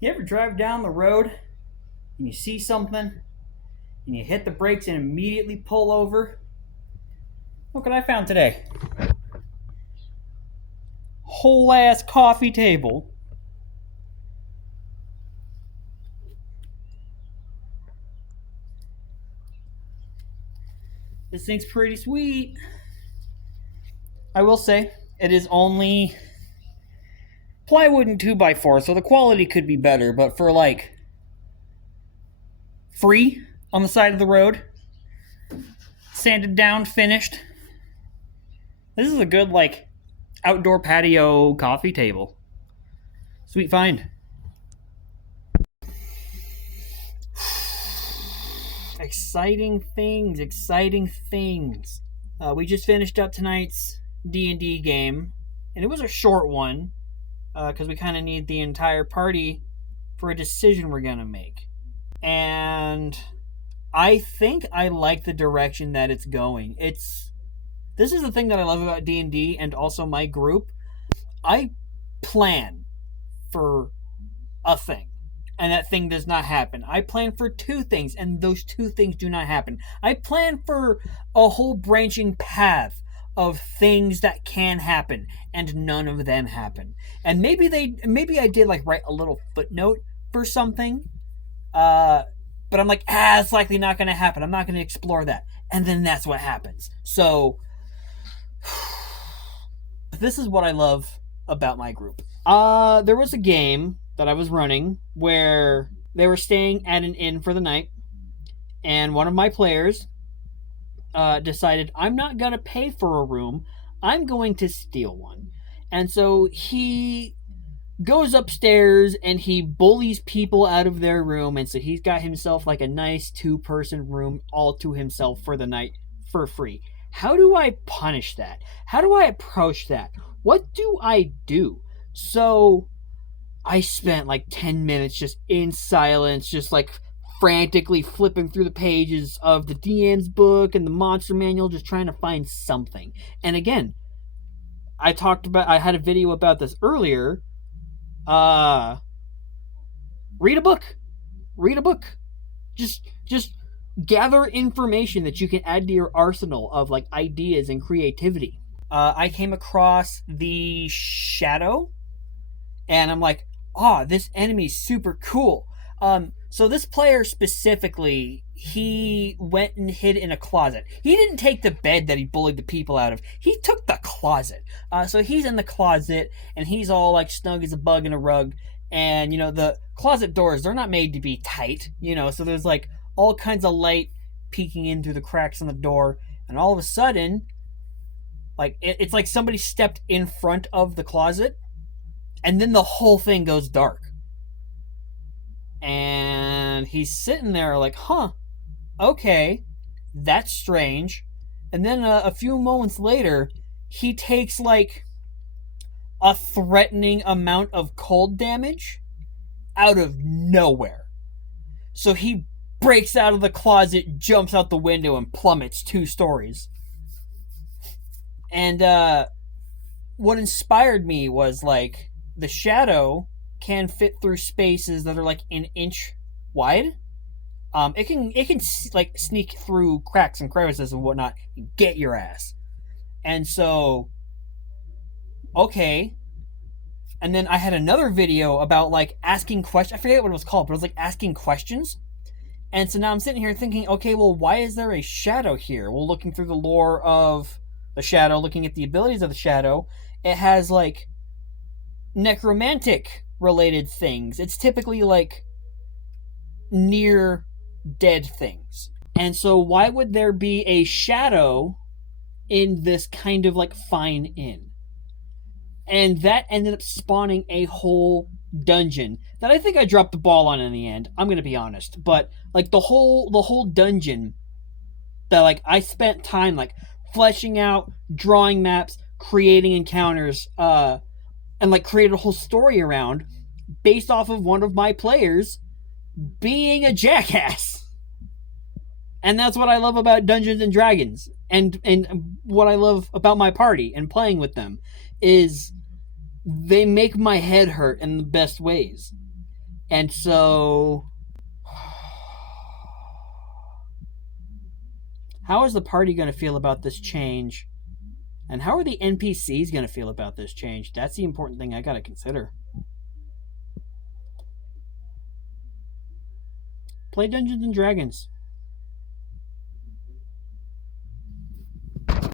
You ever drive down the road and you see something and you hit the brakes and immediately pull over? Look what I found today. Whole ass coffee table. This thing's pretty sweet. I will say, it is only plywood and 2x4, so the quality could be better, but for like free on the side of the road, sanded down, finished. This is a good like outdoor patio coffee table. Sweet find. Exciting things. We just finished up tonight's D&D game, and it was a short one because we kind of need the entire party for a decision we're gonna make. And I think I like the direction that it's going. This is the thing that I love about D&D and also my group. I plan for a thing, and that thing does not happen. I plan for two things, and those two things do not happen. I plan for a whole branching path of things that can happen, and none of them happen. And maybe I did like write a little footnote for something, but I'm like, it's likely not going to happen. I'm not going to explore that, and then that's what happens. So this is what I love about my group. There was a game that I was running where they were staying at an inn for the night, and one of my players decided, I'm not going to pay for a room, I'm going to steal one. And so he goes upstairs and he bullies people out of their room, and so he's got himself like a nice 2-person room all to himself for the night for free. How do I punish that? How do I approach that? What do I do? So I spent like 10 minutes just in silence, just like frantically flipping through the pages of the DM's book and the monster manual, just trying to find something. And again, I had a video about this earlier. Read a book. Just gather information that you can add to your arsenal of like ideas and creativity. I came across the Shadow, and I'm like, this enemy's super cool. So this player specifically, he went and hid in a closet. He didn't take the bed that he bullied the people out of. He took the closet. So he's in the closet, and he's all like snug as a bug in a rug. And, the closet doors, they're not made to be tight, so there's like all kinds of light peeking in through the cracks in the door. And all of a sudden, like it's like somebody stepped in front of the closet, and then the whole thing goes dark. And he's sitting there like, okay, that's strange. And then a few moments later, he takes like a threatening amount of cold damage out of nowhere. So he breaks out of the closet, jumps out the window, and plummets 2 stories. And what inspired me was like the Shadow can fit through spaces that are like an inch wide. It can like sneak through cracks and crevices and whatnot and get your ass. And so, okay. And then I had another video about like asking questions. I forget what it was called, but it was like asking questions. And so now I'm sitting here thinking, okay, well, why is there a Shadow here? Well, looking through the lore of the Shadow, looking at the abilities of the Shadow, it has like necromantic related things. It's typically like near dead things. And so why would there be a Shadow in this kind of like fine inn? And that ended up spawning a whole dungeon that I think I dropped the ball on in the end. I'm going to be honest. But like the whole dungeon that like I spent time like fleshing out, drawing maps, creating encounters, and like created a whole story around based off of one of my players being a jackass. And that's what I love about Dungeons and Dragons, and what I love about my party and playing with them is they make my head hurt in the best ways. And so, how is the party going to feel about this change? And how are the NPCs going to feel about this change? That's the important thing I got to consider. Play Dungeons and Dragons.